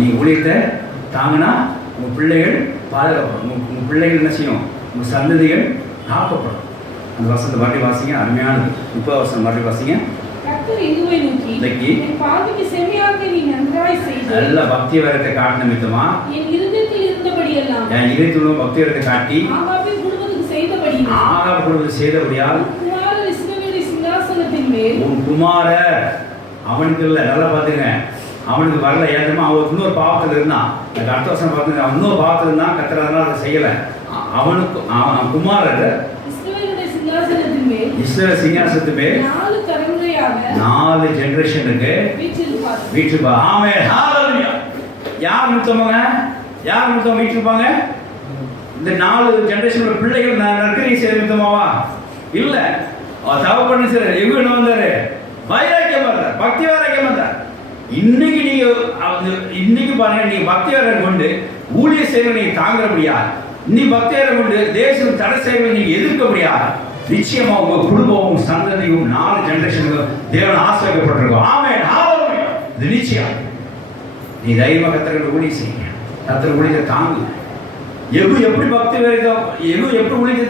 நீ ஊழியத்தை தாங்கினா உங்கள் பிள்ளைகள் பாதுகாப்படும். உங்கள் பிள்ளைகள் என்ன செய்யும்? உங்கள் சந்ததிகள் காக்கப்படும். அந்த வசனத்தை மறுபடி வாசிங்க, அருமையானது. 30 வசனம் மறுபடி வாசிங்க. நல்ல பக்தி வரத்தை காட்டின மித்தமா என் இதயத்தில் பக்தி வரத்தை காட்டி ஆகாப் குடும்பத்துக்கு செய்தபடியால் உன் குமாரர் அவனுக்கு இல்லை. நல்லா பார்த்துங்க, அவனுக்கு வரல. ஏற்றமா அவன் இன்னொரு பாவத்தில் இருந்தான். அடுத்த வருஷம் பார்த்துங்க, அவன் இன்னொரு பாவத்தில் இருந்தான். கத்துறதுனால அதை செய்யலை. அவனுக்கு அவன் குமாரர் இஸ்ரவேல் சிங்காசனத்து மேல் 4 ஜெனரேஷனுக்கு வீட்டு. ஆமென், ஹல்லேலூயா. யார் நிறுத்தவங்க? யார் நிறுத்தம் வீட்டிருப்பாங்க? இந்த 4 ஜெனரேஷனோட பிள்ளைகள் நற்கரி செய்ய நிறுத்தமாவா? இல்ல, தவப்பண்ண சார் எங்க என்ன வந்தாரு? வைராக்கியம் வந்தார், பக்தி வைராக்கியம் வந்தார். இன்னைக்கு நீங்க இன்னைக்கு பாருங்க, நீங்க பக்தி வைராக்கியம் கொண்டு ஊழிய செய்ய நீங்க தாங்குறபடியா, நீ பக்தி வைராக்கியம் கொண்டு தேசம் தடை செய்ய நீங்க எதிர்க்கபடியா, நிச்சயமா உங்க குடும்பம் உங்க சந்ததியும் 4 ஜெனரேஷனுக்கு தேவன் ஆசீர்வதிக்கப்பட்டிருக்கும். ஆமென், ஹல்லேலூயா. இது நிச்சயம். நீ தைரியமா கர்த்தருக்கு ஊழியம் செய்யுங்க, கர்த்தர் ஊழியத்தை தாங்கு. எப்படி பக்தி வைராக்கியம் எப்படி ஊழியத்தை